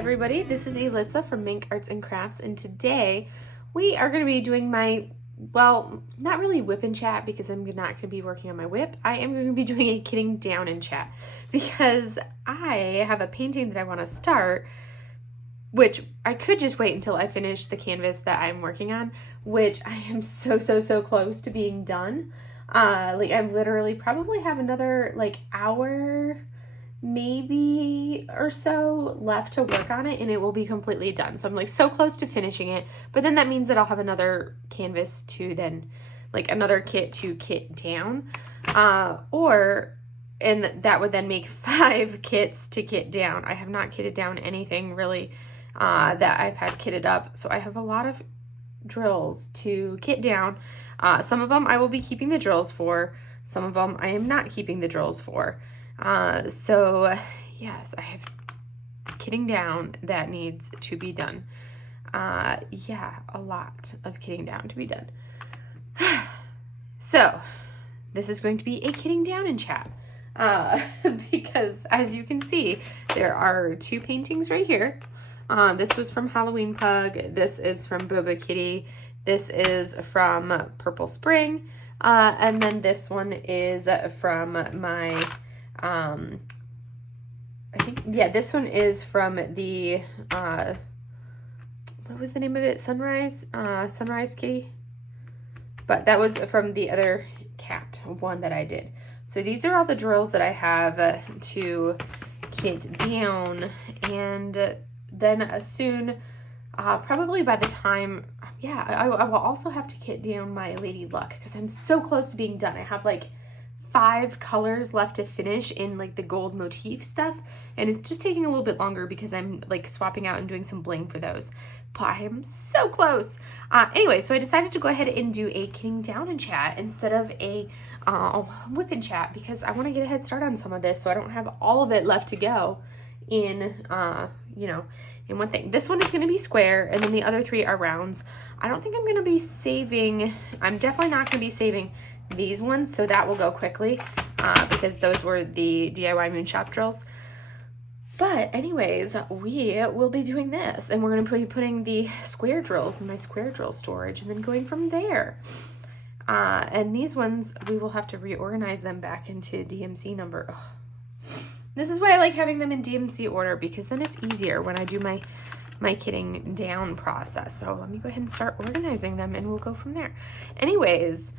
everybody, this is Alyssa from Mink Arts and Crafts, and today we are going to be doing my, well, not really WIP and chat because I'm not going to be working on my WIP. I am going to be doing a kitting down in chat because I have a painting that I want to start, which I could just wait until I finish the canvas that I'm working on, which I am so close to being done. Like I literally probably have another hour maybe or so left to work on it and it will be completely done. So I'm so close to finishing it, but then that means that I'll have another canvas to then another kit to kit down, and that would then make 5 kits to kit down. I have not kitted down anything really that I've had kitted up, so I have a lot of drills to kit down. Some of them I will be keeping the drills for, some of them I am not keeping the drills for. So yes, I have kitting down that needs to be done. Yeah, a lot of kitting down to be done. So this is going to be a kitting down in chat, because as you can see, there are 2 paintings right here. This was from Halloween Pug. This is from Boba Kitty. This is from Purple Spring. And then this one is from my, I think, yeah, this one is from the, what was the name of it? Sunrise Kitty. But that was from the other cat one that I did. So these are all the drills that I have to kit down, and then soon, probably by the time, yeah, I will also have to kit down my Lady Luck because I'm so close to being done. I have 5 colors left to finish in the gold motif stuff, and it's just taking a little bit longer because I'm swapping out and doing some bling for those, but I am so close. Anyway, so I decided to go ahead and do a kitting down in chat instead of a WIP in chat because I want to get a head start on some of this so I don't have all of it left to go in in one thing. This one is going to be square, and then the other 3 are rounds. I don't think I'm going to be saving, I'm definitely not going to be saving these ones, so that will go quickly because those were the DIY moon shop drills. But anyways, we will be doing this, and we're going to be putting the square drills in my square drill storage and then going from there. And these ones, we will have to reorganize them back into DMC number. Ugh. This is why I like having them in DMC order, because then it's easier when I do my kitting down process. So let me go ahead and start organizing them and we'll go from there. Anyways,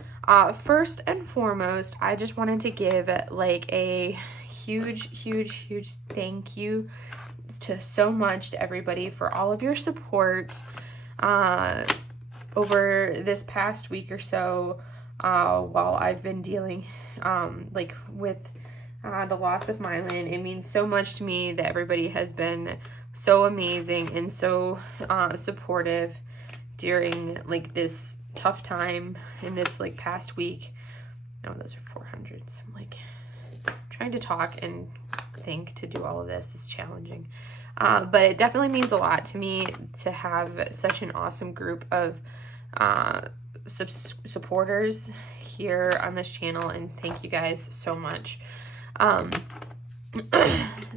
first and foremost, I just wanted to give a huge thank you to so much to everybody for all of your support over this past week or so, while I've been dealing with the loss of Mylan. It means so much to me that everybody has been so amazing and so supportive during this tough time in this past week. Oh, those are 400s. I'm trying to talk and think to do all of this is challenging. But it definitely means a lot to me to have such an awesome group of supporters here on this channel, and thank you guys so much.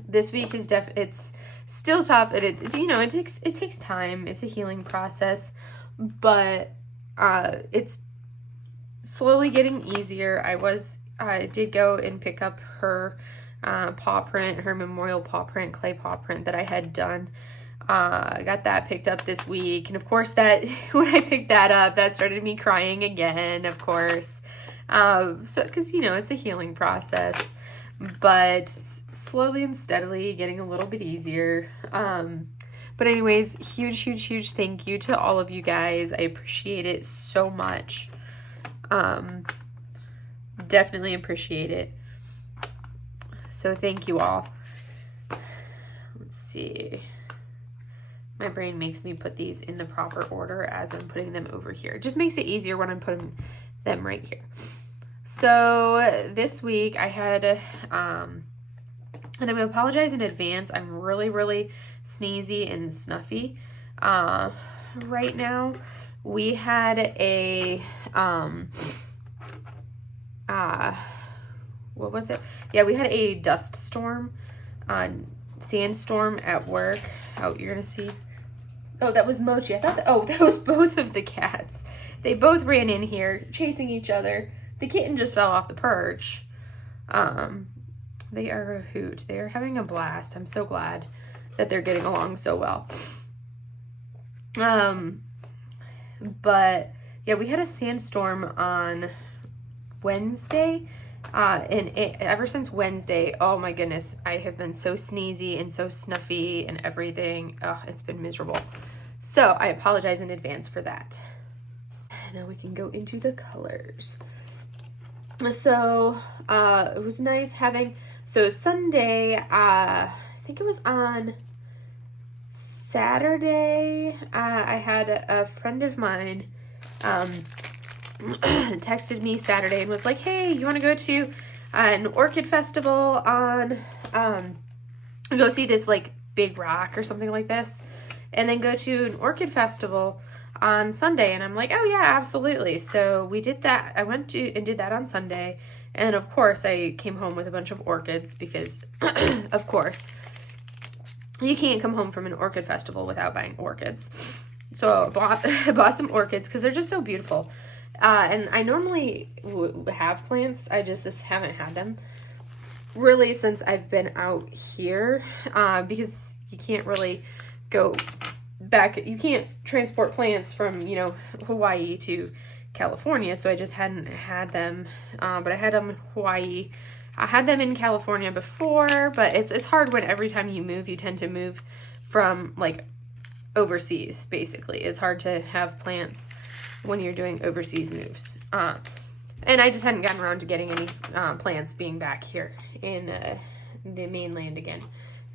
This week is it's still tough. It takes time. It's a healing process, but it's slowly getting easier. I did go and pick up her paw print, her memorial paw print, clay paw print that I had done. I got that picked up this week, and of course that when I picked that up, that started me crying again, of course. So because it's a healing process, but slowly and steadily getting a little bit easier. But anyways, huge thank you to all of you guys. I appreciate it so much. Definitely appreciate it. So thank you all. Let's see. My brain makes me put these in the proper order as I'm putting them over here. It just makes it easier when I'm putting them right here. So this week I had, and I'm going to apologize in advance. I'm really sneezy and snuffy right now. We had a, what was it? Yeah, we had a dust storm sandstorm at work. Oh, you're gonna see. Oh, that was Mochi. I thought that was both of the cats. They both ran in here chasing each other. The kitten just fell off the perch. They are a hoot. They are having a blast. I'm so glad that they're getting along so well. But yeah, we had a sandstorm on Wednesday. Ever since Wednesday, oh my goodness, I have been so sneezy and so snuffy and everything. Oh, it's been miserable. So I apologize in advance for that. Now we can go into the colors. So it was nice having, so Sunday, I think it was on Saturday, I had a friend of mine texted me Saturday and was like, hey, you want to go to an orchid festival on, go see this like big rock or something like this, and then go to an orchid festival on Sunday? And I'm like, oh yeah, absolutely. So we did that. I went to and did that on Sunday. And of course I came home with a bunch of orchids because of course you can't come home from an orchid festival without buying orchids. So I bought some orchids because they're just so beautiful. And I normally have plants. I just haven't had them really since I've been out here, because you can't really go back. You can't transport plants from, you know, Hawaii to California. So I just hadn't had them, but I had them in Hawaii. I had them in California before, but it's hard when every time you move, you tend to move from like overseas, basically. It's hard to have plants when you're doing overseas moves. And I just hadn't gotten around to getting any plants being back here in the mainland again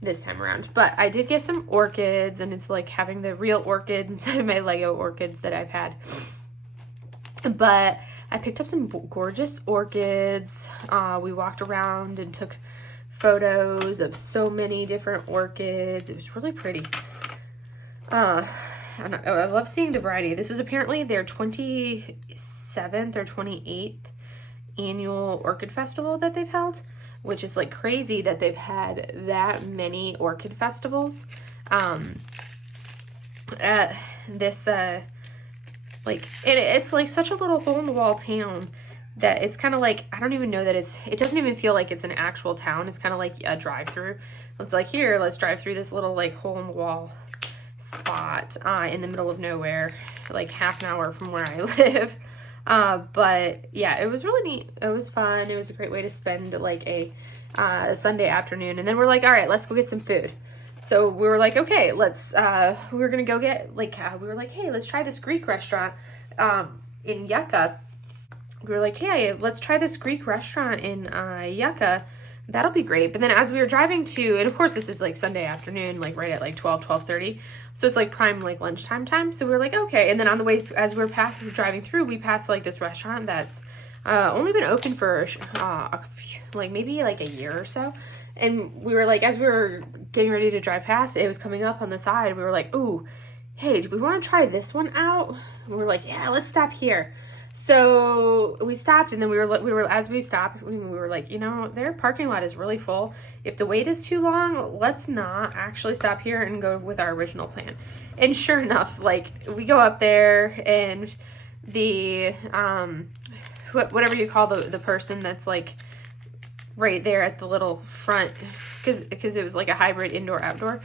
this time around. But I did get some orchids, and it's like having the real orchids instead of my Lego orchids that I've had. But I picked up some gorgeous orchids. We walked around and took photos of so many different orchids. It was really pretty. And I love seeing the variety. This is apparently their 27th or 28th annual orchid festival that they've held, which is like crazy that they've had that many orchid festivals. At this, like, it's like such a little hole-in-the-wall town that it's kind of like, I don't even know that it doesn't even feel like it's an actual town. It's kind of like a drive-through. It's like, here, let's drive through this little like hole-in-the-wall spot in the middle of nowhere, like half an hour from where I live. But yeah, it was really neat. It was fun. It was a great way to spend like a Sunday afternoon. And then we're like, all right, let's go get some food. So we were like, okay, let's, we were going to go get like, we were like, hey, let's try this Greek restaurant in Yucca. We were like, hey, let's try this Greek restaurant in Yucca. That'll be great. But then as we were driving to, and of course this is like Sunday afternoon, like right at like 12:30. So it's like prime like lunchtime time. So we were like, okay. And then on the way, as we were driving through, we passed like this restaurant that's only been open for like maybe like a year or so. And we were like, as we were getting ready to drive past, it was coming up on the side. We were like, ooh, hey, do we want to try this one out? And we were like, yeah, let's stop here. So we stopped, and then we were as we stopped, we were like, you know, their parking lot is really full. If the wait is too long, let's not actually stop here and go with our original plan. And sure enough, like we go up there, and the whatever you call the person that's like right there at the little front, because it was like a hybrid indoor outdoor.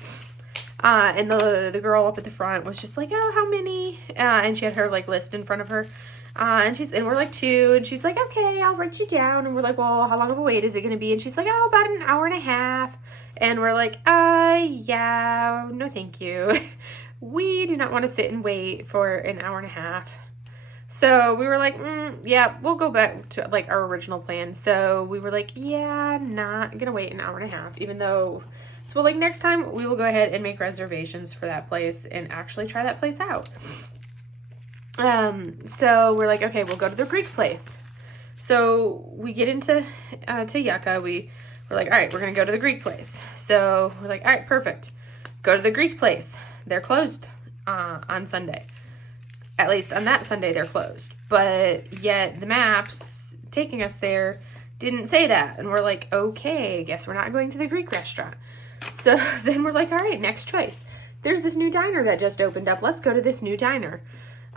And the girl up at the front was just like, oh, how many? And she had her like list in front of her. And we're like 2, and she's like, okay, I'll write you down. And we're like, well, how long of a wait is it going to be? And she's like, oh, about an hour and a half. And we're like, yeah, no, thank you. We do not want to sit and wait for an hour and a half. So we were like, yeah, we'll go back to like our original plan. So we were like, yeah, not going to wait an hour and a half, even though, so like next time we will go ahead and make reservations for that place and actually try that place out. So we're like, okay, we'll go to the Greek place. So we get into to Yucca. We're like, all right, we're gonna go to the Greek place. So we're like, all right, perfect. Go to the Greek place. They're closed on Sunday. At least on that Sunday, they're closed. But yet the maps taking us there didn't say that, and we're like, okay, I guess we're not going to the Greek restaurant. So then we're like, all right, next choice. There's this new diner that just opened up. Let's go to this new diner.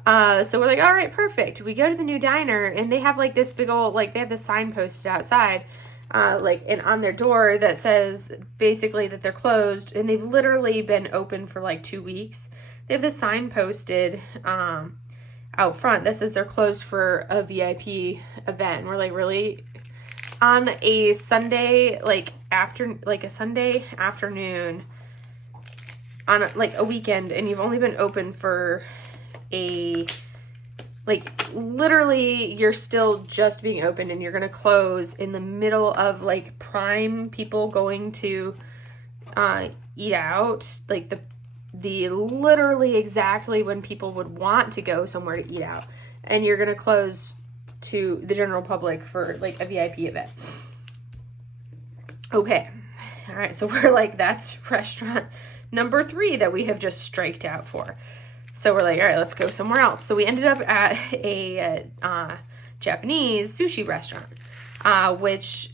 So we're like, all right, perfect. We go to the new diner, and they have like this big old, like they have this sign posted outside, and on their door that says basically that they're closed, and they've literally been open for like 2 weeks. They have this sign posted out front that says they're closed for a VIP event. And we're like, really? On a Sunday, a Sunday afternoon, on a weekend, and you've only been open for literally you're still just being open, and you're gonna close in the middle of like prime people going to eat out, like the literally exactly when people would want to go somewhere to eat out, and you're gonna close to the general public for like a VIP event. Okay, all right, so we're like, that's restaurant number 3 that we have just striked out for. So we're like, all right, let's go somewhere else. So we ended up at a Japanese sushi restaurant, which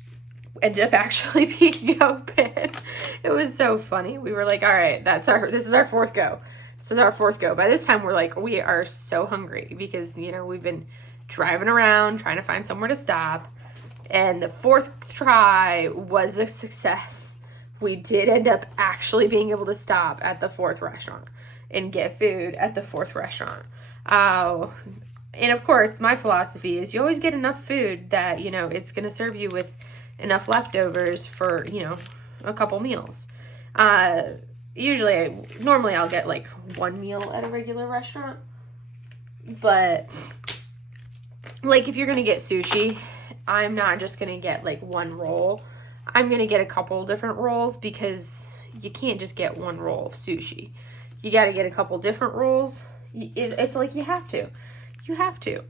ended up actually being open. It was so funny. We were like, all right, this is our 4th go. This is our 4th go. By this time, we're like, we are so hungry because, we've been driving around trying to find somewhere to stop. And the 4th try was a success. We did end up actually being able to stop at the 4th restaurant and get food at the 4th restaurant. And of course, my philosophy is you always get enough food that, it's going to serve you with enough leftovers for, a couple meals. Normally I'll get like 1 meal at a regular restaurant. But like if you're going to get sushi, I'm not just going to get like 1 roll. I'm going to get a couple different rolls because you can't just get 1 roll of sushi. You got to get a couple different rolls. It's like you have to. You have to.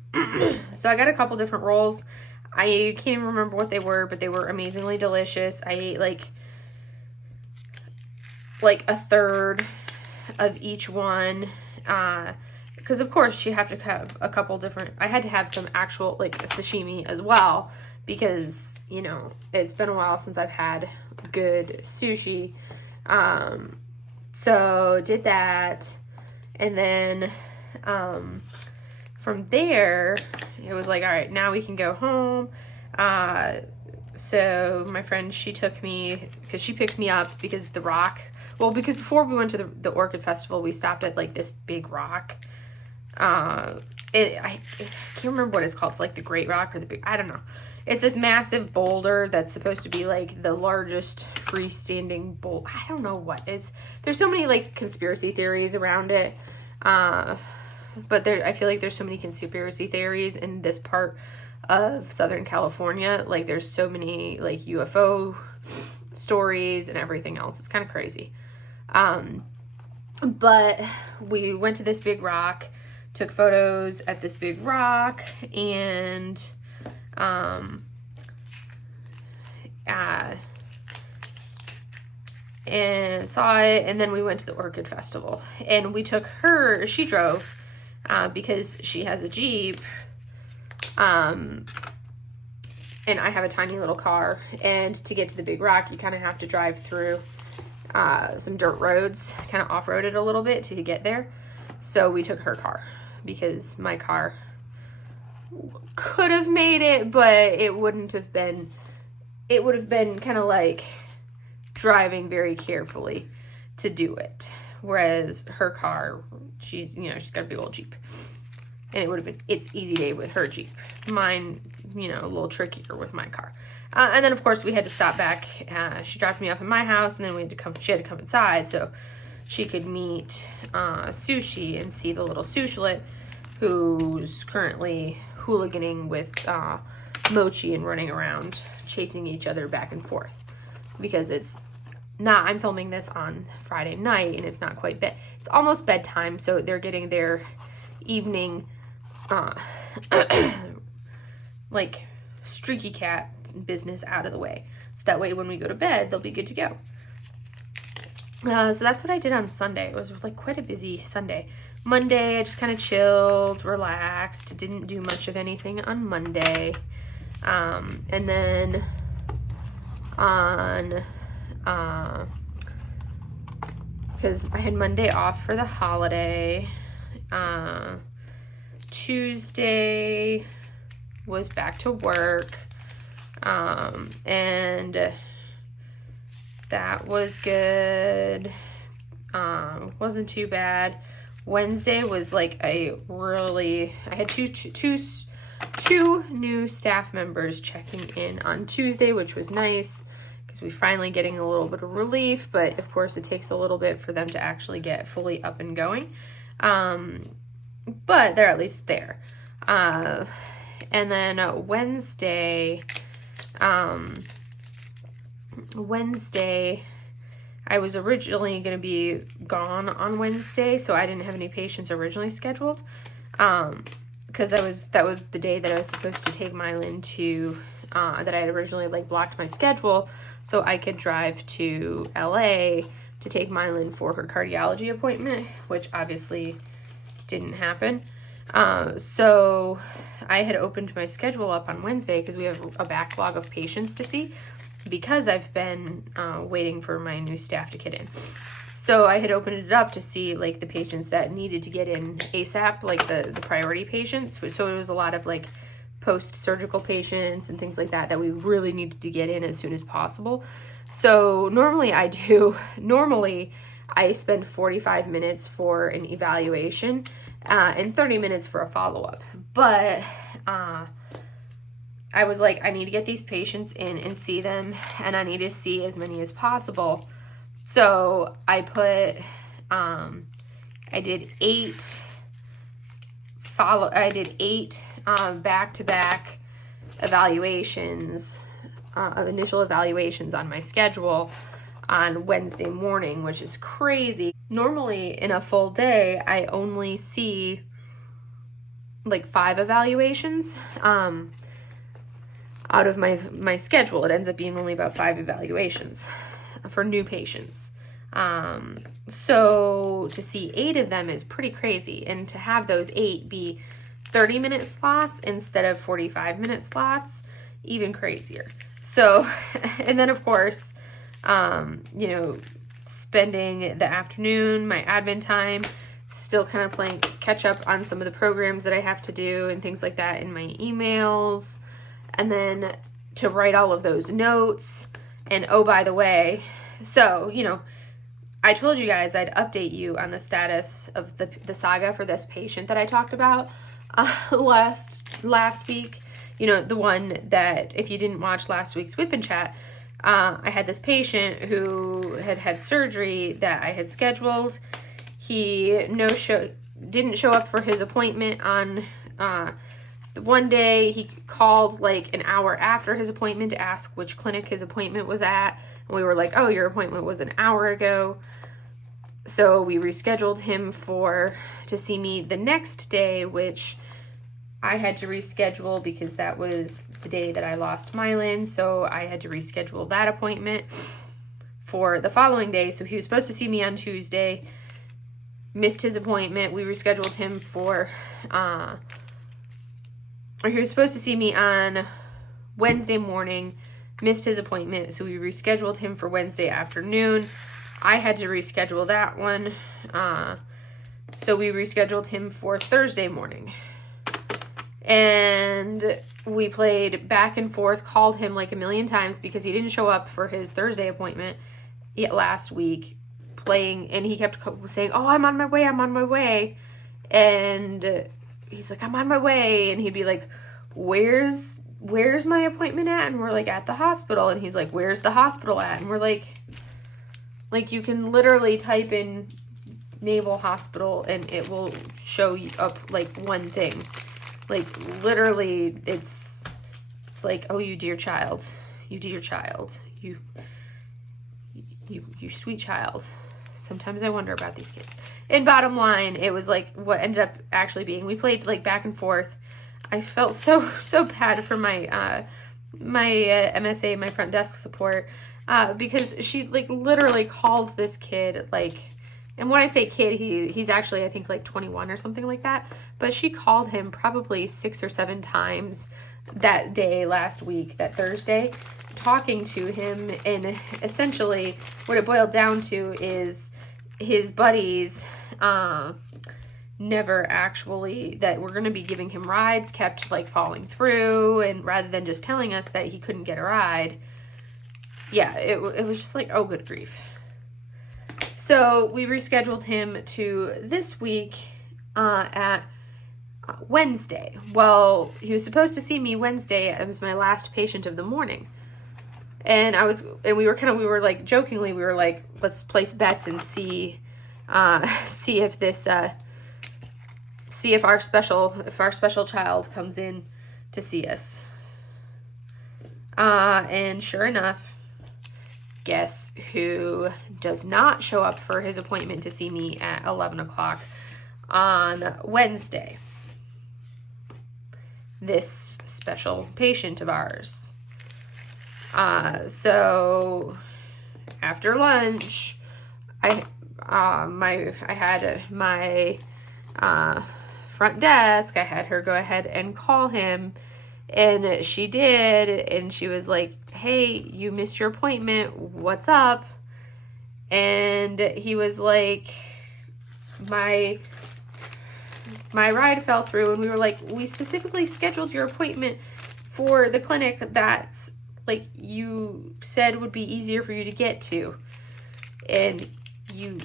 So I got a couple different rolls. I can't even remember what they were, but they were amazingly delicious. I ate like a third of each one. Because of course you have to have a couple different, I had to have some actual like sashimi as well. Because, it's been a while since I've had good sushi. So did that, and then from there it was like, all right, now we can go home. So my friend, she took me, because she picked me up because because before we went to the Orchid Festival, we stopped at like this big rock. I can't remember what it's called. It's like the Great Rock or the big, I don't know. It's this massive boulder that's supposed to be like the largest freestanding boulder. I don't know what it's. There's so many like conspiracy theories around it. But I feel like there's so many conspiracy theories in this part of Southern California. Like there's so many like UFO stories and everything else. It's kind of crazy. But we went to this big rock, took photos at this big rock, and and saw it, and then we went to the Orchid Festival, and she drove, because she has a Jeep, and I have a tiny little car, and to get to the big rock, you kind of have to drive through, some dirt roads, kind of off-roaded a little bit to get there, so we took her car, because my car could have made it, but it would have been kind of like driving very carefully to do it. Whereas her car, she's got a big old Jeep. And it's easy day with her Jeep. Mine, a little trickier with my car. And then of course we had to stop back. She dropped me off at my house, and then she had to come inside so she could meet Sushi and see the little Sushlet, who's currently hooliganing with Mochi and running around chasing each other back and forth, because I'm filming this on Friday night, and it's not quite it's almost bedtime, so they're getting their evening like streaky cat business out of the way, so that way when we go to bed they'll be good to go. So that's what I did on Sunday. It was like quite a busy Sunday. Monday, I just kind of chilled, relaxed, didn't do much of anything on Monday. And then on because I had Monday off for the holiday. Tuesday was back to work, and that was good. Wasn't too bad. Wednesday was like I had two new staff members checking in on Tuesday, which was nice because we're finally getting a little bit of relief, but of course it takes a little bit for them to actually get fully up and going. But they're at least there. And then Wednesday, I was originally going to be gone on Wednesday, so I didn't have any patients originally scheduled. Because that was the day that I was supposed to take Mylin to, that I had originally like blocked my schedule so I could drive to LA to take Mylin for her cardiology appointment, which obviously didn't happen. So I had opened my schedule up on Wednesday because we have a backlog of patients to see because I've been waiting for my new staff to get in. So I had opened it up to see like the patients that needed to get in ASAP, like the priority patients. So it was a lot of like post-surgical patients and things like that we really needed to get in as soon as possible. So normally I spend 45 minutes for an evaluation and 30 minutes for a follow-up. But I was like, I need to get these patients in and see them, and I need to see as many as possible. So I did eight back-to-back evaluations, initial evaluations on my schedule on Wednesday morning, which is crazy. Normally in a full day, I only see like 5 evaluations out of my schedule. It ends up being only about 5 evaluations for new patients. So to see 8 of them is pretty crazy. And to have those 8 be 30-minute slots instead of 45-minute slots, even crazier. So, and then of course, spending the afternoon, my admin time, still kind of playing catch up on some of the programs that I have to do and things like that in my emails. And then to write all of those notes. And oh, by the way, so, I told you guys I'd update you on the status of the saga for this patient that I talked about last week. The one that, if you didn't watch last week's WIP Chat, I had this patient who had surgery that I had scheduled. He didn't show up for his appointment on the one day. He called like an hour after his appointment to ask which clinic his appointment was at. And we were like, oh, your appointment was an hour ago. So we rescheduled him to see me the next day, which I had to reschedule because that was the day that I lost Mylin. So I had to reschedule that appointment for the following day. So he was supposed to see me on Tuesday, missed his appointment. We rescheduled him he was supposed to see me on Wednesday morning, missed his appointment. So we rescheduled him for Wednesday afternoon. I had to reschedule that one. So we rescheduled him for Thursday morning. And we played back and forth, called him like a million times because he didn't show up for his Thursday appointment last week, and he kept saying, oh, I'm on my way. And he's like, I'm on my way. And he'd be like, where's my appointment at? And we're like, at the hospital. And he's like, where's the hospital at? And we're like you can literally type in Naval Hospital and it will show you up like one thing. Like literally it's like, oh, you dear child, you sweet child. Sometimes I wonder about these kids. And bottom line, it was like what ended up actually being, we played like back and forth. I felt so bad for my MSA, my front desk support, because she like literally called this kid like, and when I say kid, he's actually I think like 21 or something like that, but she called him probably 6 or 7 times that day last week, that Thursday, talking to him. And essentially what it boiled down to is his buddies never actually, that were going to be giving him rides, kept like falling through, and rather than just telling us that he couldn't get a ride, yeah, it was just like, oh, good grief. So we rescheduled him to this week at Wednesday. Well, he was supposed to see me Wednesday. It was my last patient of the morning. And we were like jokingly, we were like, let's place bets and see if this, see if our special child comes in to see us. And sure enough, guess who does not show up for his appointment to see me at 11 o'clock on Wednesday? This special patient of ours. So after lunch, I had my front desk, I had her go ahead and call him, and she did, and she was like, hey, you missed your appointment, what's up? And he was like, my ride fell through, and we were like, we specifically scheduled your appointment for the clinic that's like you said would be easier for you to get to, and you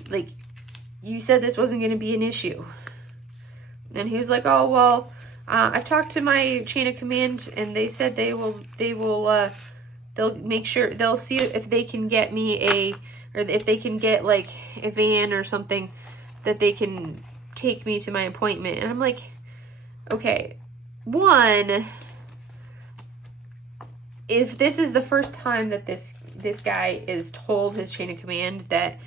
said this wasn't going to be an issue. And he was like, oh, well, I've talked to my chain of command, and they said they'll make sure, they'll see if they can get me or if they can get like a van or something that they can take me to my appointment. And I'm like, okay, one, if this is the first time that this guy is told his chain of command that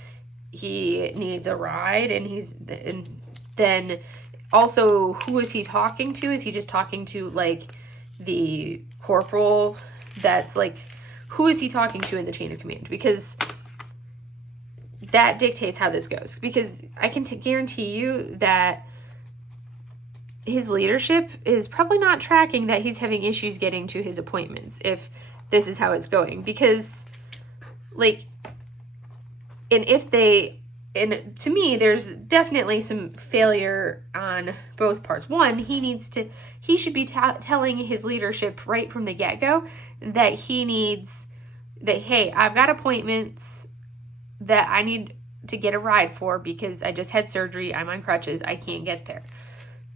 he needs a ride, and then also, who is he talking to? Is he just talking to like the corporal that's like, who is he talking to in the chain of command? Because that dictates how this goes. Because I can guarantee you that his leadership is probably not tracking that he's having issues getting to his appointments if this is how it's going. Because, like, and to me, there's definitely some failure on both parts. One, he should be telling his leadership right from the get-go that hey, I've got appointments that I need to get a ride for because I just had surgery, I'm on crutches, I can't get there.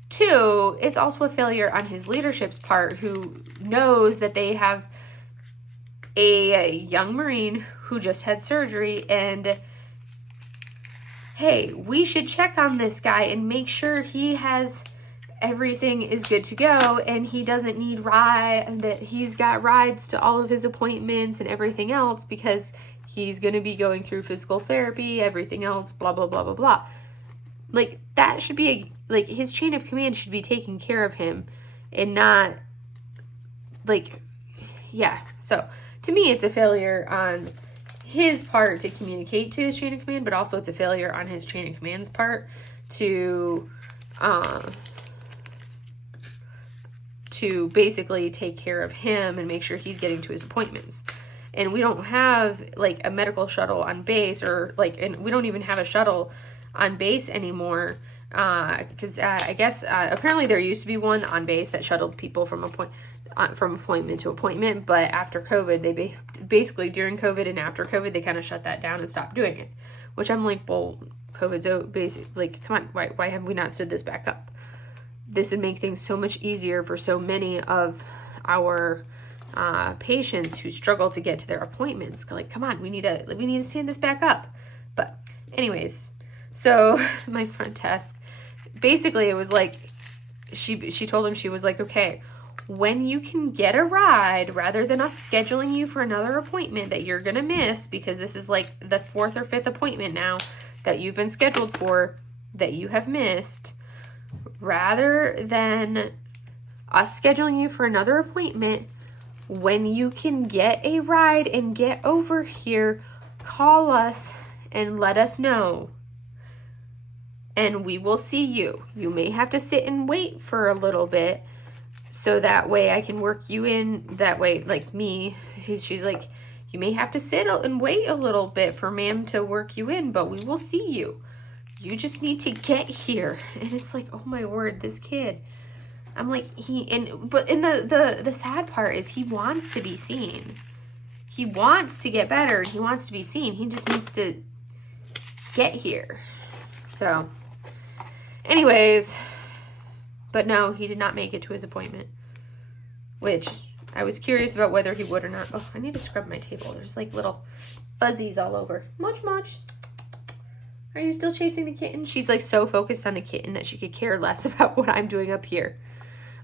Two, it's also a failure on his leadership's part, who knows that they have a young Marine who just had surgery, and hey, we should check on this guy and make sure everything is good to go, and he doesn't need that he's got rides to all of his appointments and everything else, because he's going to be going through physical therapy, everything else, blah, blah, blah, blah, blah. Like, that should be his chain of command should be taking care of him, and not, yeah. So, to me, it's a failure on his part to communicate to his chain of command, but also it's a failure on his chain of command's to basically take care of him and make sure he's getting to his appointments. And we don't have like a medical shuttle on base, and we don't even have a shuttle on base anymore, because I guess apparently there used to be one on base that shuttled people from appointment to appointment, but after COVID, they basically during COVID and after COVID, they kind of shut that down and stopped doing it, which I'm like, well, COVID's basically, come on, why have we not stood this back up? This would make things so much easier for so many of our patients who struggle to get to their appointments. Like, come on, we need to stand this back up. But anyways, so my front desk, basically it was like, she told him, she was like, okay, when you can get a ride, rather than us scheduling you for another appointment that you're going to miss, because this is like the 4th or 5th appointment now that you've been scheduled for that you have missed, rather than us scheduling you for another appointment, when you can get a ride and get over here, call us and let us know. And we will see you. You may have to sit and wait for a little bit, so that way I can work you in that way. Like me, she's like, You may have to sit and wait a little bit for ma'am to work you in, but we will see you. You just need to get here. And it's like, oh my word, this kid. I'm like, the sad part is he wants to be seen. He wants to get better. He wants to be seen. He just needs to get here. So, anyways, but no, he did not make it to his appointment, which I was curious about whether he would or not. Oh, I need to scrub my table. There's like little fuzzies all over. Moch. Are you still chasing the kitten? She's like so focused on the kitten that she could care less about what I'm doing up here.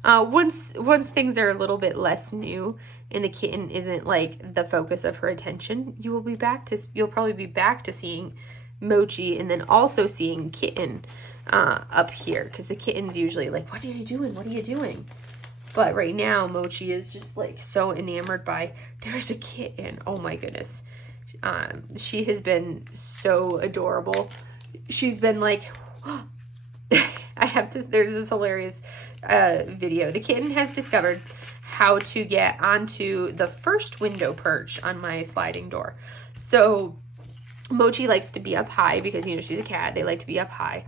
Once things are a little bit less new and the kitten isn't like the focus of her attention, you'll probably be back to seeing Mochi and then also seeing kitten up here, because the kitten's usually like, what are you doing? What are you doing? But right now, Mochi is just like so enamored by, there's a kitten. Oh my goodness. She has been so adorable. She's been like, there's this hilarious video. The kitten has discovered how to get onto the first window perch on my sliding door. So Mochi likes to be up high because, you know, she's a cat. They like to be up high.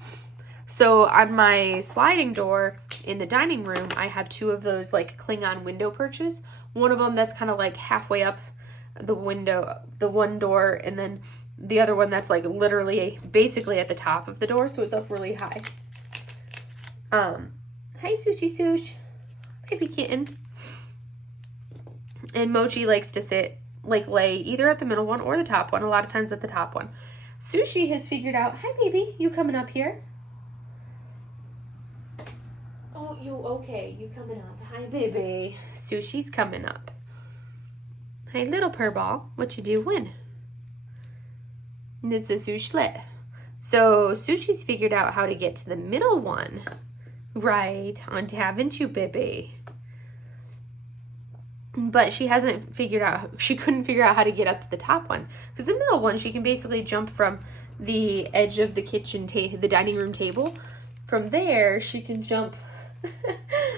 So on my sliding door in the dining room, I have two of those like Klingon window perches. One of them that's kind of like halfway up the window, the one door, and then the other one that's like literally basically at the top of the door, so it's up really high. Hi, Sushi Sush. Baby kitten. And Mochi likes to sit, like lay either at the middle one or the top one, a lot of times at the top one. Sushi has figured out, hi baby, you coming up here? Oh, you okay, you coming up. Hi baby. Sushi's coming up. Hi little purrball, what you doing? And it's a sushlet. So Sushi's figured out how to get to the middle one. Right, haven't you, baby? But she couldn't figure out how to get up to the top one. Because the middle one, she can basically jump from the edge of the the dining room table. From there, she can jump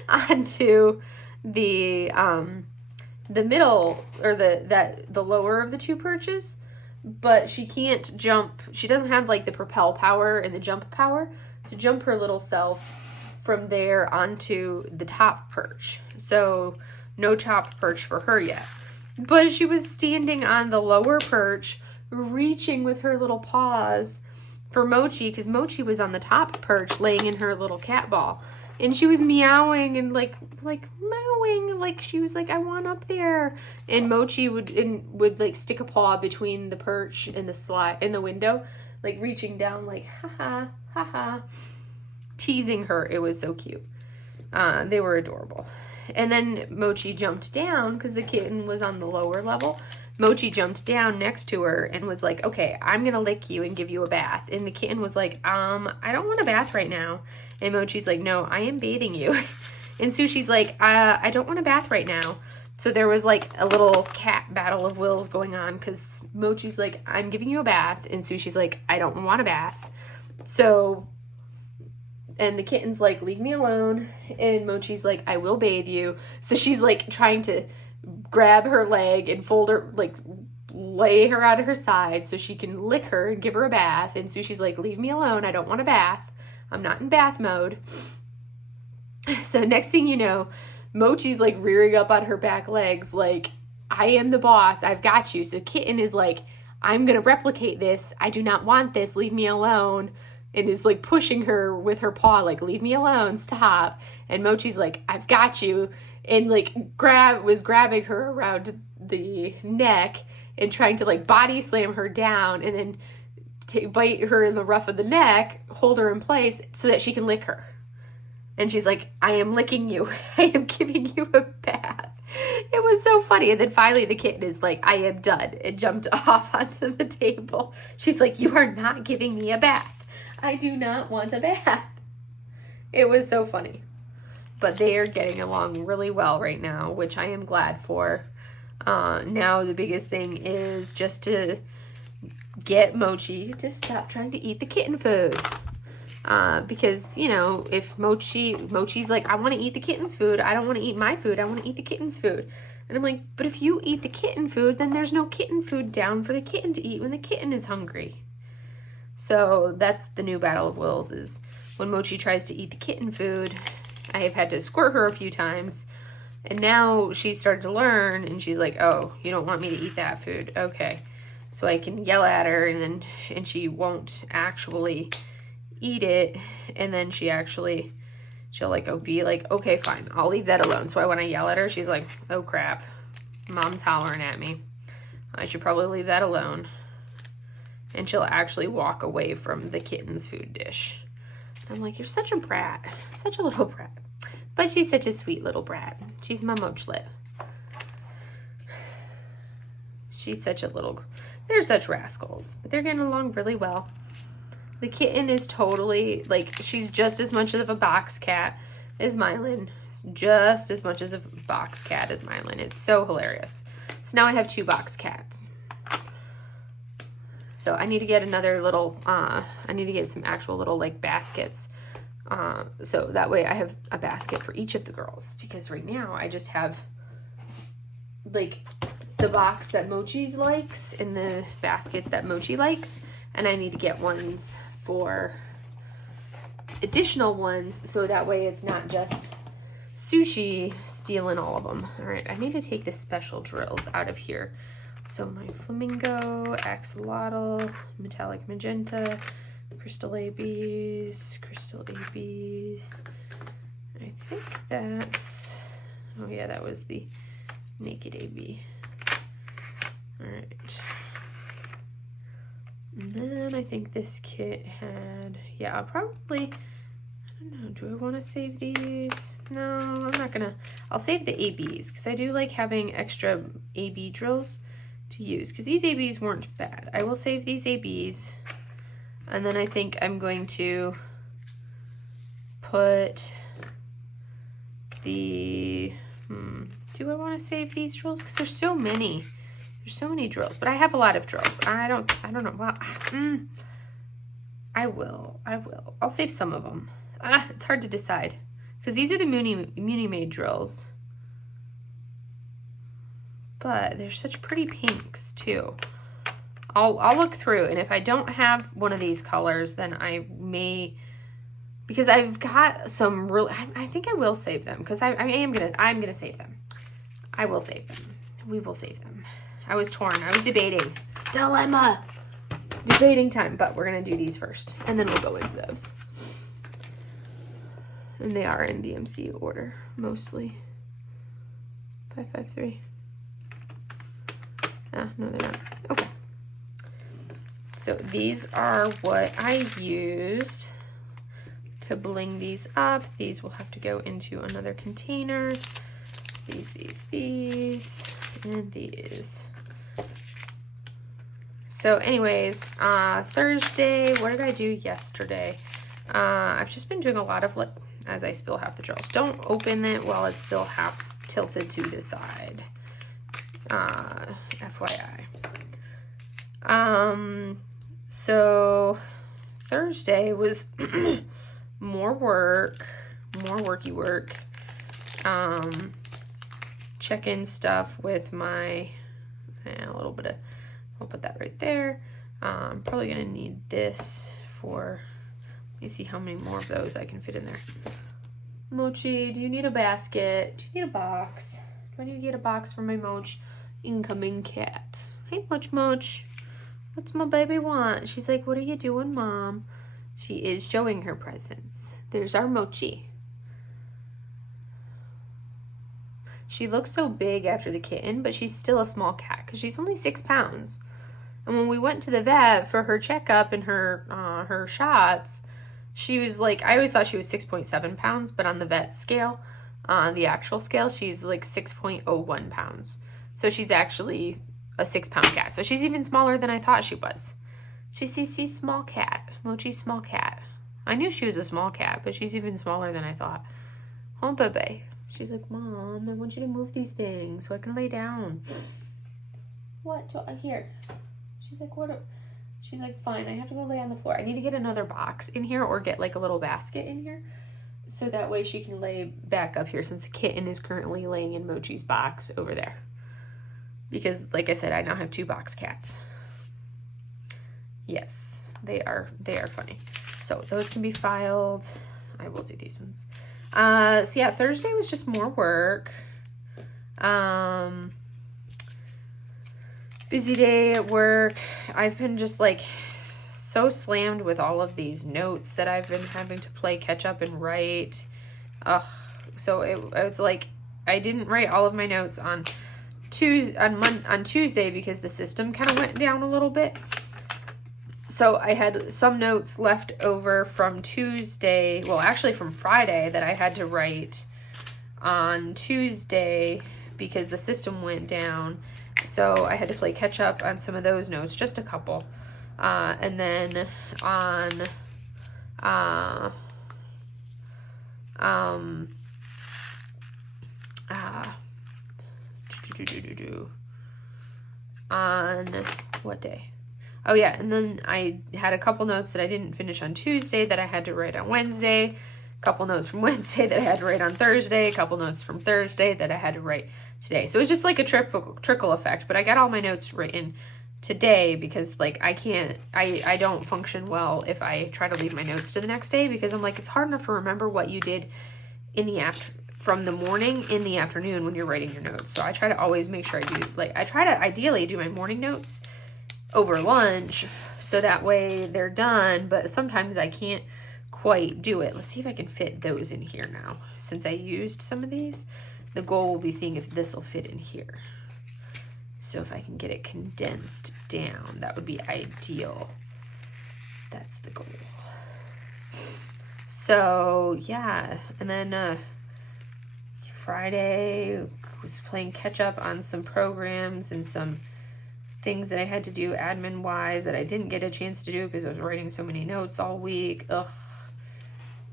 onto the middle, or the lower of the two perches. But she can't jump. She doesn't have like the propel power and the jump power to jump her little self from there onto the top perch. So no top perch for her yet. But she was standing on the lower perch, reaching with her little paws for Mochi, because Mochi was on the top perch laying in her little cat ball. And she was meowing and like meowing, like she was like, I want up there. And Mochi would like stick a paw between the perch and the window, like reaching down, like ha ha, teasing her. It was so cute. They were adorable. And then Mochi jumped down because the kitten was on the lower level. Mochi jumped down next to her and was like, okay, I'm going to lick you and give you a bath. And the kitten was like, I don't want a bath right now. And Mochi's like, no, I am bathing you. And Sushi's like, I don't want a bath right now. So there was like a little cat battle of wills going on because Mochi's like, I'm giving you a bath. And Sushi's like, I don't want a bath. So, and the kitten's like, leave me alone. And Mochi's like, I will bathe you. So she's like trying to grab her leg and fold her, like lay her out of her side so she can lick her and give her a bath. And Sushi's like, leave me alone. I don't want a bath. I'm not in bath mode. So next thing you know, Mochi's like rearing up on her back legs like, I am the boss. I've got you. So Kitten is like, I'm going to replicate this. I do not want this. Leave me alone. And is like pushing her with her paw, like, leave me alone. Stop. And Mochi's like, I've got you. And like was grabbing her around the neck and trying to like body slam her down and then bite her in the rough of the neck, hold her in place so that she can lick her. And she's like, I am licking you. I am giving you a bath. It was so funny. And then finally the kitten is like, I am done, and jumped off onto the table. She's like, you are not giving me a bath. I do not want a bath. It was so funny. But they are getting along really well right now, which I am glad for. Now the biggest thing is just to get Mochi to stop trying to eat the kitten food. Because, you know, if Mochi's like, I want to eat the kitten's food. I don't want to eat my food. I want to eat the kitten's food. And I'm like, but if you eat the kitten food, then there's no kitten food down for the kitten to eat when the kitten is hungry. So that's the new battle of wills, is when Mochi tries to eat the kitten food, I have had to squirt her a few times. And now she's started to learn, and she's like, oh, you don't want me to eat that food. Okay. So I can yell at her, and she won't actually eat it. And then she'll like be like, okay, fine, I'll leave that alone. So when I yell at her, she's like, oh crap, mom's hollering at me. I should probably leave that alone. And she'll actually walk away from the kitten's food dish. I'm like, you're such a brat, such a little brat. But she's such a sweet little brat. She's my mochlet. She's such a little, they're such rascals, but they're getting along really well. The kitten is totally, like, she's just as much of a box cat as Mylan. Just as much as a box cat as Mylan. It's so hilarious. So now I have 2 box cats. So I need to get another little, I need to get some actual little, like, baskets. So that way I have a basket for each of the girls. Because right now I just have, like, the box that Mochi likes and the basket that Mochi likes. And I need to get ones for additional ones, so that way it's not just Sushi stealing all of them. All right, I need to take the special drills out of here. So my flamingo, axolotl, metallic magenta, crystal ABs, I think that's, oh yeah, that was the naked AB. All right. And then I think this kit had, yeah, I'll probably, I don't know, do I want to save these? No, I'm not gonna, I'll save the ABs, because I do like having extra AB drills to use, because these ABs weren't bad. I will save these ABs, and then I think I'm going to put the, do I want to save these drills? Because there's so many. There's so many drills, but I have a lot of drills. I don't know. Well, I will. I'll save some of them. It's hard to decide, because these are the Muni made drills, but they're such pretty pinks too. I'll look through, and if I don't have one of these colors, then I may, because I've got some real, I think I will save them, because I'm gonna save them. I will save them. We will save them. I was torn. I was debating. Dilemma. Debating time, but we're going to do these first, and then we'll go into those. And they are in DMC order, mostly. 553. No, they're not. Okay. So these are what I used to bling these up. These will have to go into another container. These, and these. So anyways, Thursday, what did I do yesterday? I've just been doing a lot of, as I spill half the drills. Don't open it while it's still half tilted to the side. FYI. So Thursday was more worky work. Check-in stuff with my, a little bit of, I'll put that right there. I'm probably gonna need this for, let me see how many more of those I can fit in there. Mochi, do you need a basket? Do you need a box? Do I need to get a box for my Moch incoming cat? Hey, Moch. What's my baby want? She's like, what are you doing, Mom? She is showing her presents. There's our Mochi. She looks so big after the kitten, but she's still a small cat because she's only 6 pounds. And when we went to the vet for her checkup and her shots, she was like, I always thought she was 6.7 pounds, but on the vet scale, on the actual scale, she's like 6.01 pounds. So she's actually a 6-pound cat. So she's even smaller than I thought she was. She's small cat. Mochi's small cat. I knew she was a small cat, but she's even smaller than I thought. Oh, baby. She's like, Mom, I want you to move these things so I can lay down. What? Here. She's like, what? She's like, fine, I have to go lay on the floor. I need to get another box in here or get like a little basket in here. So that way she can lay back up here since the kitten is currently laying in Mochi's box over there. Because like I said, I now have 2 box cats. Yes, they are funny. So those can be filed. I will do these ones. So yeah, Thursday was just more work. Busy day at work. I've been just like so slammed with all of these notes that I've been having to play catch up and write. So it was like I didn't write all of my notes on Tuesday because the system kind of went down a little bit. So I had some notes left over from Tuesday, well actually from Friday, that I had to write on Tuesday because the system went down. So I had to play catch up on some of those notes, just a couple. And then on on what day? Oh yeah, and then I had a couple notes that I didn't finish on Tuesday that I had to write on Wednesday. A couple notes from Wednesday that I had to write on Thursday. A couple notes from Thursday that I had to write today. So it was just like a trickle effect, but I got all my notes written today because like I don't function well if I try to leave my notes to the next day because I'm like, it's hard enough to remember what you did in the from the morning in the afternoon when you're writing your notes. So I try to always make sure I try to ideally do my morning notes over lunch so that way they're done, but sometimes I can't quite do it. Let's see if I can fit those in here now. Since I used some of these, the goal will be seeing if this will fit in here. So if I can get it condensed down, that would be ideal. That's the goal. So yeah, and then Friday was playing catch up on some programs and some things that I had to do admin wise that I didn't get a chance to do because I was writing so many notes all week. Ugh.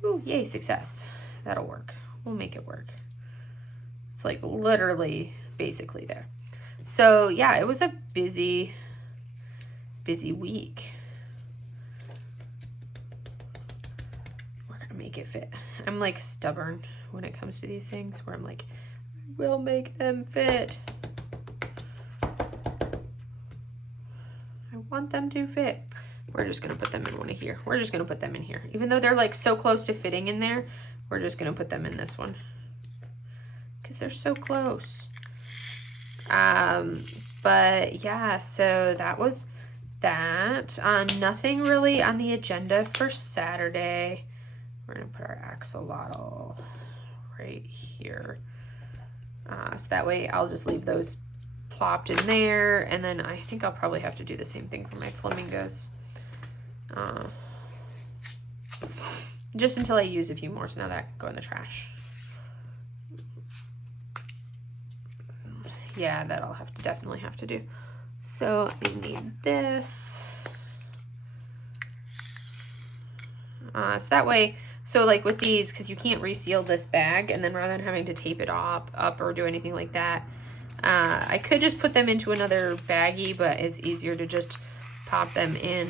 Ooh, yay, success. That'll work. We'll make it work. It's like literally basically there. So yeah, it was a busy week. We're gonna make it fit. I'm like stubborn when it comes to these things where I'm like, we'll make them fit. I want them to fit. We're just going to put them in one of here. We're just going to put them in here. Even though they're like so close to fitting in there, we're just going to put them in this one. Because they're so close. But yeah, so that was that. Nothing really on the agenda for Saturday. We're going to put our axolotl right here. So that way I'll just leave those plopped in there, and then I think I'll probably have to do the same thing for my flamingos. Just until I use a few more, so now that can go in the trash. Yeah, that I'll definitely have to do. So I need this. So that way, so like with these, because you can't reseal this bag, and then rather than having to tape it up or do anything like that, I could just put them into another baggie, but it's easier to just pop them in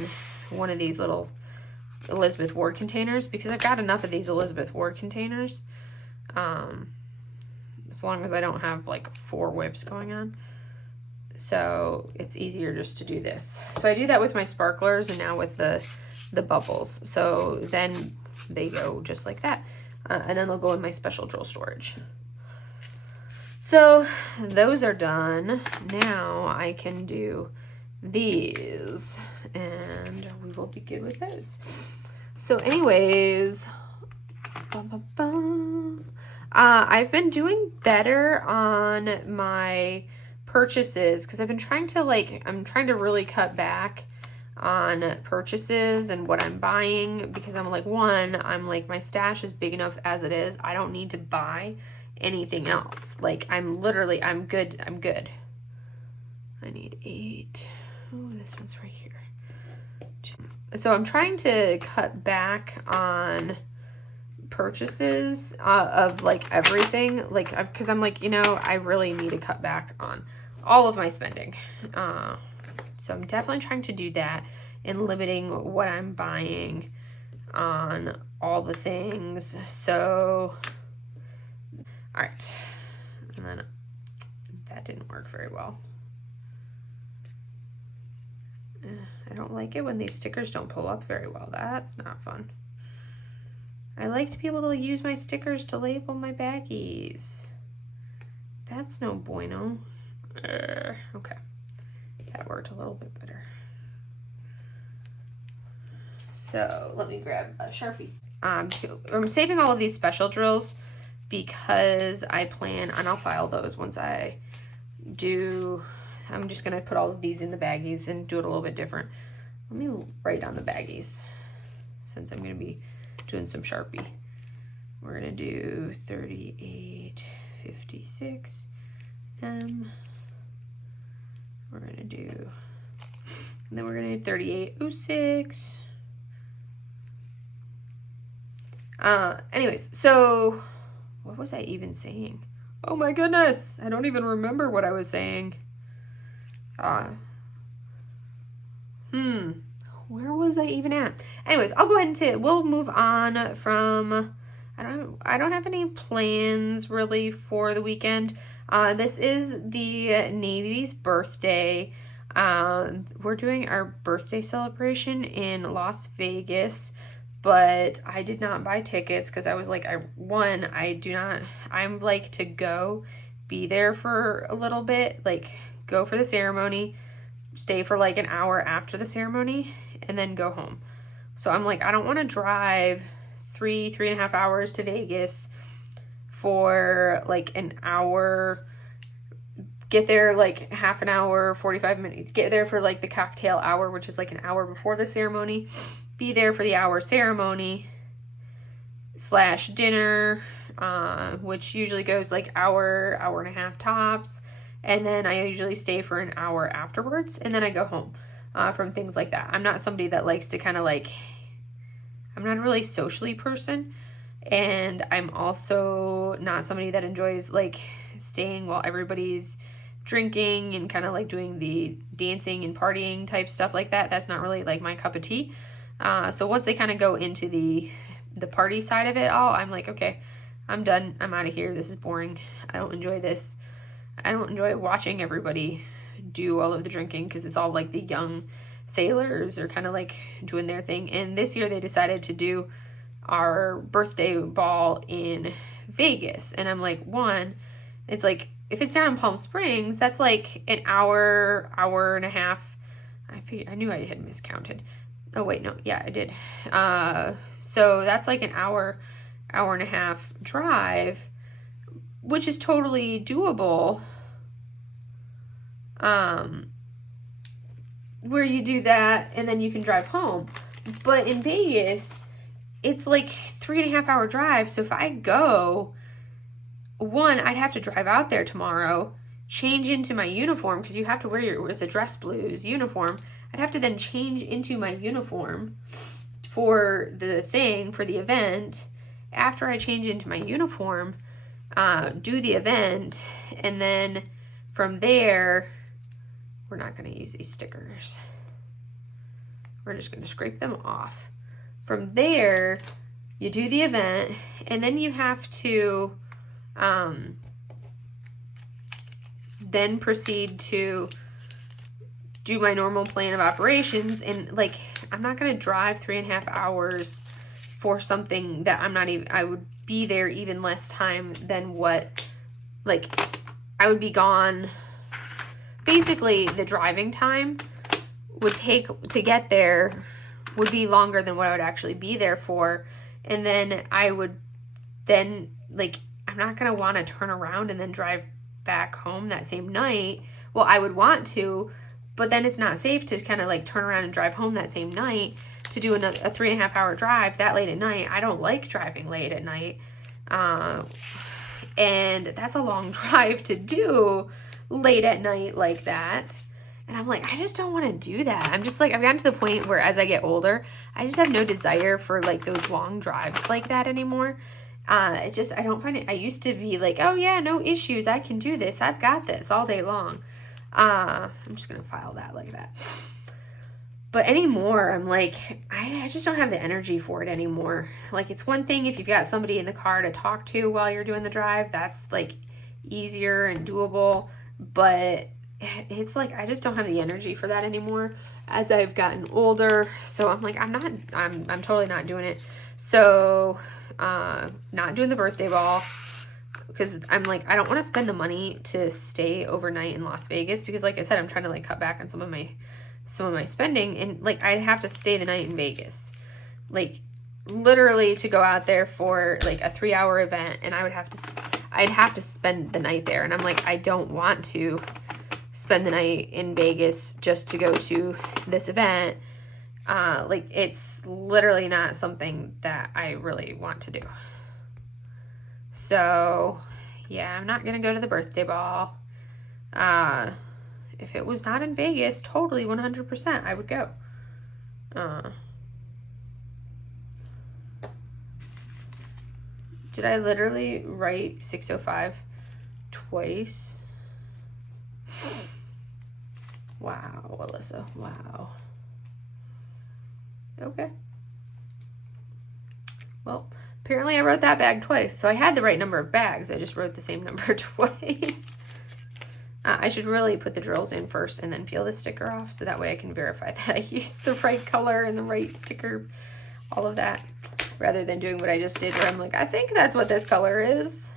one of these little Elizabeth Ward containers because I've got enough of these Elizabeth Ward containers. As long as I don't have like 4 WIPs going on. So it's easier just to do this. So I do that with my sparklers and now with the bubbles. So then they go just like that. And then they'll go in my special drill storage. So those are done. Now I can do these and we will be good with those. So anyways, I've been doing better on my purchases because I've been trying to I'm trying to really cut back on purchases and what I'm buying because I'm like, one, I'm like, my stash is big enough as it is. I don't need to buy anything else. Like I'm good. I need 8. Oh, this one's right here. So I'm trying to cut back on purchases of like everything, like because I'm like, I really need to cut back on all of my spending. So I'm definitely trying to do that. and limiting what I'm buying on all the things. So, all right. And then that didn't work very well. I don't like it when these stickers don't pull up very well. That's not fun. I like to be able to use my stickers to label my baggies. That's no bueno. Okay. That worked a little bit better. So let me grab a Sharpie. I'm saving all of these special drills because I plan, and I'll file those once I do. I'm just going to put all of these in the baggies and do it a little bit different. Let me write on the baggies since I'm going to be doing some Sharpie. We're going to do 3856 M. We're going to do, and then we're going to do 3806. Anyways, so what was I even saying? Oh my goodness, I don't even remember what I was saying. Where was I even at? Anyways, I'll go ahead and we'll move on from, I don't have any plans really for the weekend. This is the Navy's birthday. We're doing our birthday celebration in Las Vegas, but I did not buy tickets because I was like, I'm like to go be there for a little bit, like go for the ceremony, stay for like an hour after the ceremony, and then go home. So I'm like, I don't want to drive 3.5 hours to Vegas for like an hour, get there like half an hour, 45 minutes, get there for like the cocktail hour, which is like an hour before the ceremony, be there for the hour ceremony / dinner, which usually goes like hour and a half tops. And then I usually stay for an hour afterwards, and then I go home from things like that. I'm not somebody that likes to kind of like, I'm not a really socially person, and I'm also not somebody that enjoys like staying while everybody's drinking and kind of like doing the dancing and partying type stuff like that. That's not really like my cup of tea. So once they kind of go into the party side of it all, I'm like, okay, I'm done. I'm out of here. This is boring. I don't enjoy this. I don't enjoy watching everybody do all of the drinking because it's all like the young sailors are kind of like doing their thing. And this year they decided to do our birthday ball in Vegas. And I'm like, it's like, if it's down in Palm Springs, that's like an hour and a half. I knew I had miscounted. Oh wait, no, yeah, I did. So that's like an hour and a half drive, which is totally doable. Where you do that and then you can drive home. But in Vegas, it's like 3.5 hour drive. So if I go, I'd have to drive out there tomorrow, change into my uniform, because you have to wear it's a dress blues uniform. I'd have to then change into my uniform for the event. After I change into my uniform, do the event, and then from there, we're not going to use these stickers. We're just going to scrape them off. From there, you do the event, and then you have to then proceed to do my normal plan of operations. And like, I'm not going to drive 3.5 hours for something that I would be there even less time than what, like, I would be gone. Basically, the driving time would take to get there would be longer than what I would actually be there for. And then I'm not going to want to turn around and then drive back home that same night. Well, I would want to, but then it's not safe to kind of like turn around and drive home that same night to do a 3.5 hour drive that late at night. I don't like driving late at night. And that's a long drive to do late at night like that. And I'm like, I just don't want to do that. I'm just like, I've gotten to the point where as I get older, I just have no desire for like those long drives like that anymore. I don't find it. I used to be like, oh yeah, no issues. I can do this. I've got this all day long. I'm just going to file that like that. But anymore, I'm like, I just don't have the energy for it anymore. Like, it's one thing if you've got somebody in the car to talk to while you're doing the drive, that's like easier and doable. But it's like, I just don't have the energy for that anymore as I've gotten older. So I'm like, I'm totally not doing it. So, not doing the birthday ball, because I'm like, I don't want to spend the money to stay overnight in Las Vegas, because like I said, I'm trying to like cut back on some of my spending, and like I'd have to stay the night in Vegas, like literally to go out there for like a 3-hour event, and I'd have to spend the night there, and I'm like, I don't want to spend the night in Vegas just to go to this event. Like, it's literally not something that I really want to do. So yeah, I'm not gonna go to the birthday ball. If it was not in Vegas, totally 100% I would go. Did I literally write 605 twice? Wow, Alyssa, wow. Okay. Well, apparently I wrote that bag twice, so I had the right number of bags. I just wrote the same number twice. I should really put the drills in first and then peel the sticker off, so that way I can verify that I used the right color and the right sticker, all of that, rather than doing what I just did where I'm like, I think that's what this color is.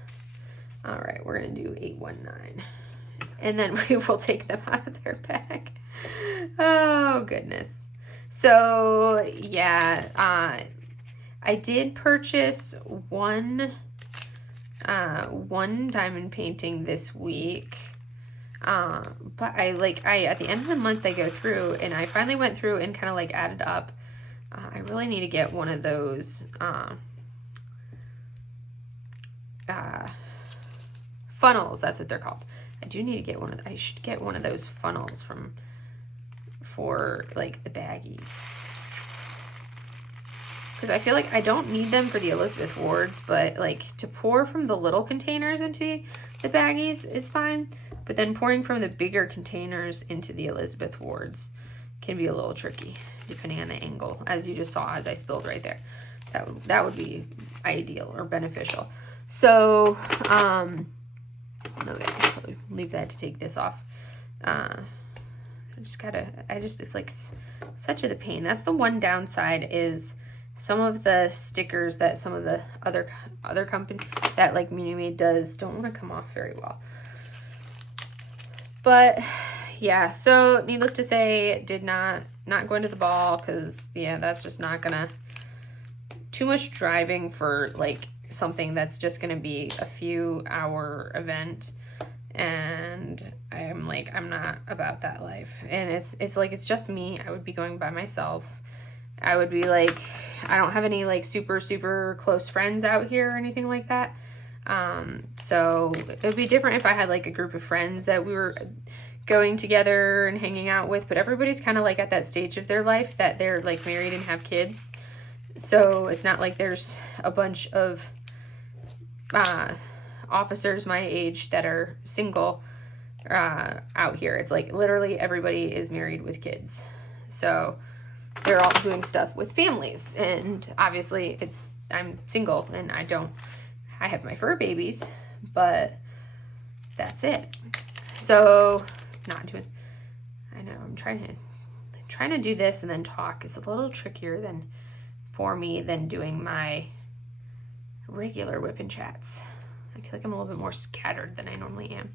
All right, we're going to do 819. And then we will take them out of their bag. Oh, goodness. So, yeah, I did purchase one diamond painting this week. But at the end of the month I go through, and I finally went through and kind of like added up. I really need to get one of those, funnels. That's what they're called. I do need to get I should get one of those funnels for like the baggies. Because I feel like I don't need them for the Elizabeth Wards, but like to pour from the little containers into the baggies is fine. But then pouring from the bigger containers into the Elizabeth Wards can be a little tricky, depending on the angle, as you just saw as I spilled right there. That would be ideal or beneficial. So, okay, I'll leave that to take this off. It's like such a pain. That's the one downside, is some of the stickers that some of the other company that like Muni Made does don't want to come off very well. But yeah, so needless to say, did not going to the ball, because yeah, that's just not gonna, too much driving for like something that's just gonna be a few hour event, and I'm like, I'm not about that life. And it's like, it's just me. I would be going by myself. I would be like, I don't have any like super close friends out here or anything like that. So it would be different if I had like a group of friends that we were going together and hanging out with, but everybody's kind of like at that stage of their life that they're like married and have kids. So it's not like there's a bunch of officers my age that are single out here. It's like literally everybody is married with kids. So they're all doing stuff with families, and obviously I'm single and I have my fur babies, but that's it. So I know I'm trying to do this and then talk is a little trickier for me than doing my regular WIP chats. I feel like I'm a little bit more scattered than I normally am.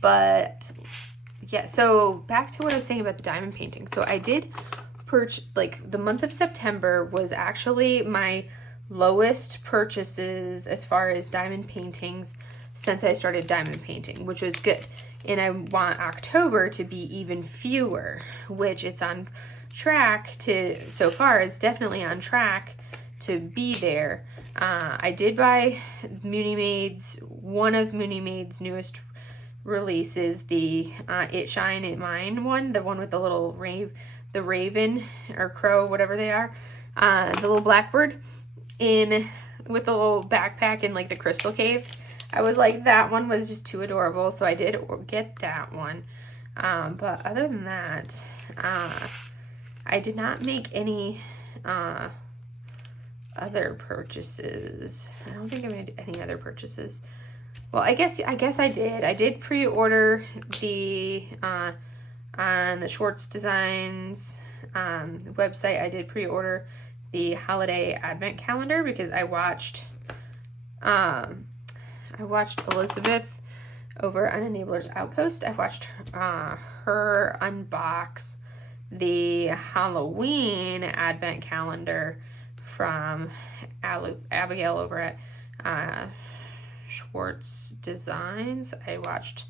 But yeah, so back to what I was saying about the diamond painting. So I did purchase, like the month of September was actually my lowest purchases as far as diamond paintings since I started diamond painting, which was good. And I want October to be even fewer, which it's on track to, so far it's definitely on track to be there. I did buy one of Muni Made's newest releases, the It Shine It Mine one, the one with the little the raven or crow, whatever they are, the little blackbird with the little backpack in like the crystal cave. I was like, that one was just too adorable, so I did get that one. But other than that, I did not make any other purchases. I don't think I made any other purchases. Well, I guess I did. I did pre-order the on the Schwartz Designs website. I did pre-order the holiday advent calendar because I watched Elizabeth over on Enabler's Outpost. I watched her unbox the Halloween advent calendar from Abigail over at Schwartz Designs. I watched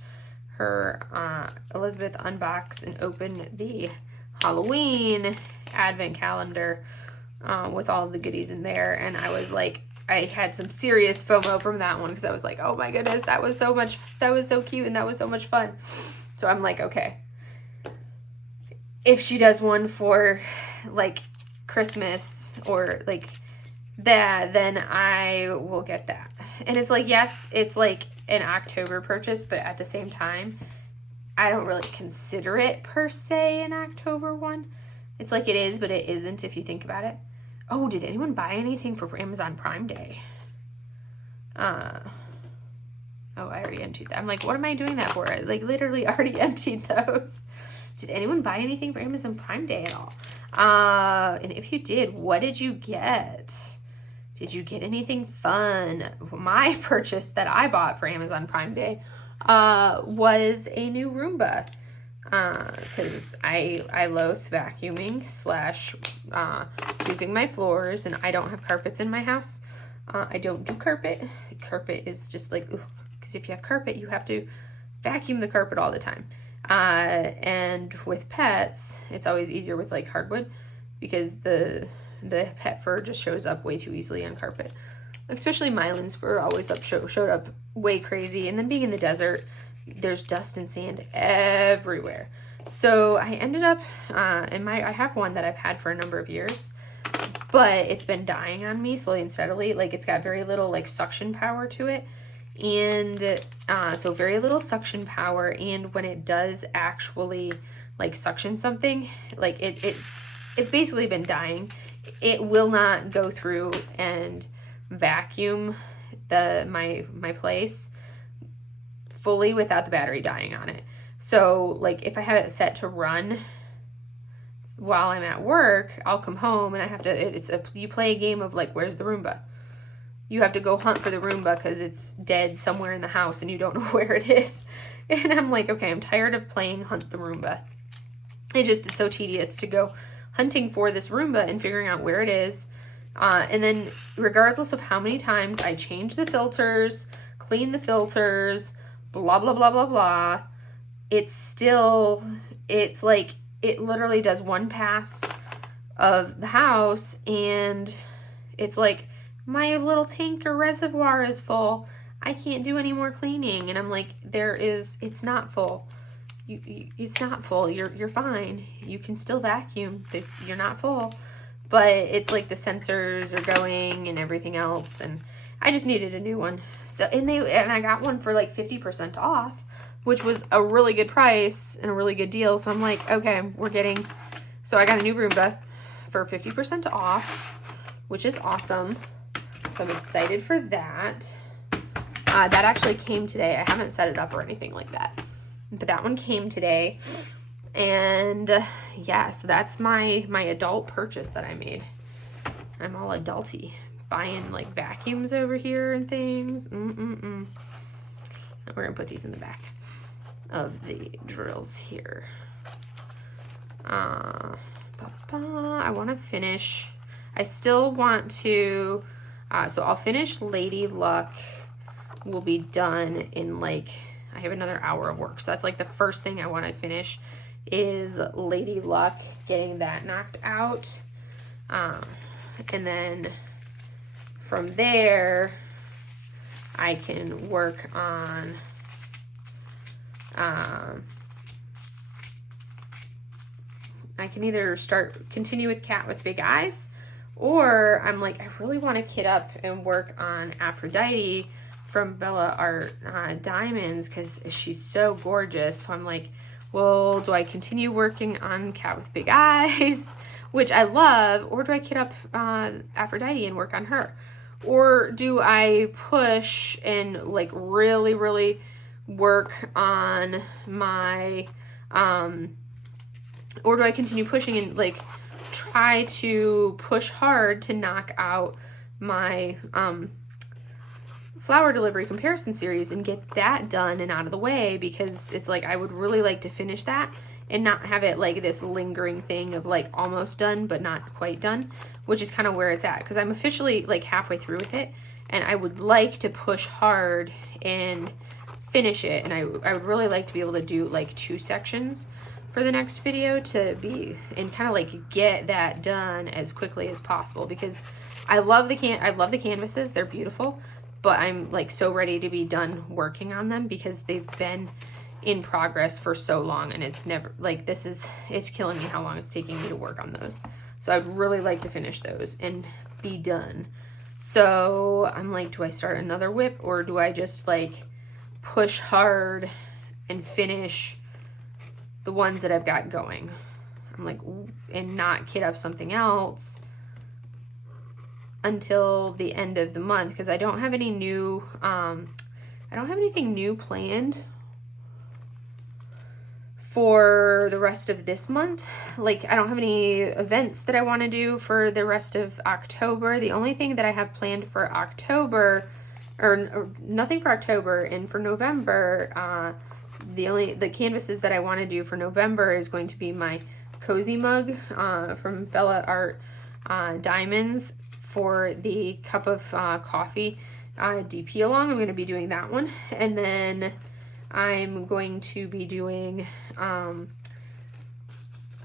her Elizabeth unbox and open the Halloween advent calendar with all of the goodies in there, and I was like, I had some serious FOMO from that one because I was like, oh my goodness, that was so cute and that was so much fun. So I'm like, okay, if she does one for like Christmas or like that, then I will get that. And it's like, yes, it's like an October purchase, but at the same time, I don't really consider it per se an October one. It's like it is, but it isn't if you think about it. Oh, did anyone buy anything for Amazon Prime Day? Oh, I already emptied that. I'm like, what am I doing that for? I like literally already emptied those. Did anyone buy anything for Amazon Prime Day at all? And if you did, what did you get? Did you get anything fun? My purchase that I bought for Amazon Prime Day was a new Roomba. Because I loathe vacuuming / sweeping my floors, and I don't have carpets in my house. I don't do carpet. Carpet is just like, because if you have carpet, you have to vacuum the carpet all the time. And with pets, it's always easier with like hardwood because the pet fur just shows up way too easily on carpet. Especially Mylan's fur always showed up way crazy. And then being in the desert, there's dust and sand everywhere. So I ended up I have one that I've had for a number of years, but it's been dying on me slowly and steadily. Like it's got very little like suction power to it. And so very little suction power, and when it does actually like suction something, like it's basically been dying. It will not go through and vacuum my place fully without the battery dying on it. So like if I have it set to run while I'm at work, I'll come home and I have to, you play a game of like, where's the Roomba? You have to go hunt for the Roomba because it's dead somewhere in the house and you don't know where it is. And I'm like, okay, I'm tired of playing Hunt the Roomba. It just is so tedious to go hunting for this Roomba and figuring out where it is. And then regardless of how many times I change the filters, clean the filters, blah, blah, blah, blah, blah, it's like, it literally does one pass of the house and it's like, my little tank or reservoir is full. I can't do any more cleaning. And I'm like, it's not full. It's not full. You're fine. You can still vacuum. You're not full. But it's like the sensors are going and everything else. And I just needed a new one. So, and I got one for like 50% off, which was a really good price and a really good deal. So I'm like, okay, so I got a new Roomba for 50% off, which is awesome. So I'm excited for that. That actually came today. I haven't set it up or anything like that. But that one came today. And yeah, so that's my adult purchase that I made. I'm all adulty. Buying like vacuums over here and things. And we're going to put these in the back of the drills here. I want to finish. I still want to... so I'll finish Lady Luck. Will be done in like, I have another hour of work. So that's like the first thing I want to finish is Lady Luck, getting that knocked out. And then from there, I can work on, I can either continue with Cat with Big Eyes, or I'm like, I really want to kit up and work on Aphrodite from Bella Art Diamonds because she's so gorgeous. So I'm like, well, do I continue working on Cat with Big Eyes, which I love, or do I kit up Aphrodite and work on her? Or do I push and like really, really work on my, or do I continue pushing and like try to push hard to knock out my flower delivery comparison series and get that done and out of the way, because it's like I would really like to finish that and not have it like this lingering thing of like almost done but not quite done, which is kind of where it's at, because I'm officially like halfway through with it and I would like to push hard and finish it. And I would really like to be able to do like 2 sections for the next video to be and kind of like get that done as quickly as possible, because I love the canvases, they're beautiful, but I'm like so ready to be done working on them because they've been in progress for so long, and it's never like it's killing me how long it's taking me to work on those. So I'd really like to finish those and be done. So I'm like, do I start another WIP, or do I just like push hard and finish the ones that I've got going? I'm like, and not kit up something else until the end of the month, because I don't have any new, I don't have anything new planned for the rest of this month. Like, I don't have any events that I want to do for the rest of October. The only thing that I have planned for October, or nothing for October, and for November, the canvases that I want to do for November is going to be my cozy mug from Bella Art Diamonds for the cup of coffee DP along. I'm going to be doing that one, and then I'm going to be doing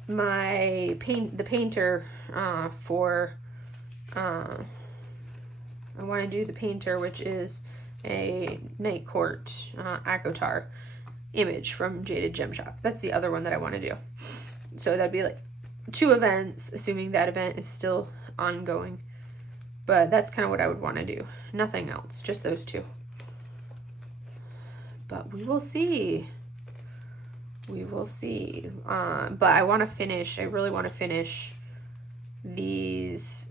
the painter for I want to do the painter, which is a Night Court Akotar image from Jaded Gem Shop. That's the other one that I want to do. So that'd be like 2 events, assuming that event is still ongoing. But that's kind of what I would want to do. Nothing else, just those 2. But we will see. We will see. But I want to finish, I really want to finish these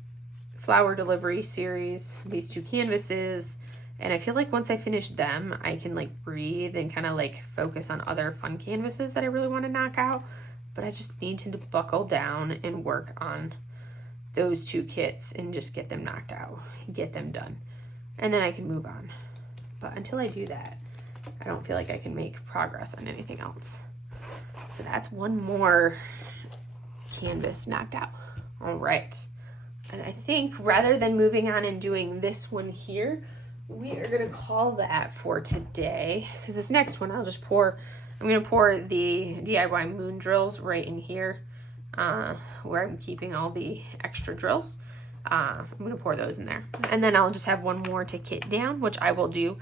flower delivery series, these 2 canvases. And I feel like once I finish them, I can like breathe and kind of like focus on other fun canvases that I really want to knock out. But I just need to buckle down and work on those 2 kits and just get them knocked out, get them done, and then I can move on. But until I do that, I don't feel like I can make progress on anything else. So that's one more canvas knocked out. All right. And I think rather than moving on and doing this one here, we are going to call that for today, because this next one I'm going to pour the DIY moon drills right in here where I'm keeping all the extra drills. I'm going to pour those in there. And then I'll just have one more to kit down, which I will do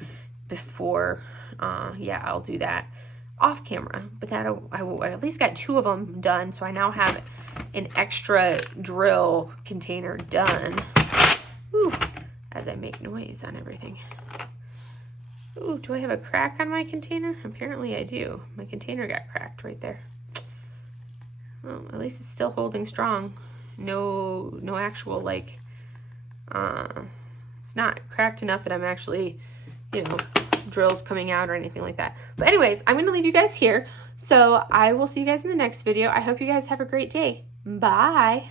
before, I'll do that off camera. But I at least got 2 of them done, so I now have an extra drill container done. Ooh, as I make noise on everything. Ooh, do I have a crack on my container? Apparently I do. My container got cracked right there. Well, at least it's still holding strong. No actual like, it's not cracked enough that I'm actually, drills coming out or anything like that. But anyways, I'm going to leave you guys here. So I will see you guys in the next video. I hope you guys have a great day. Bye.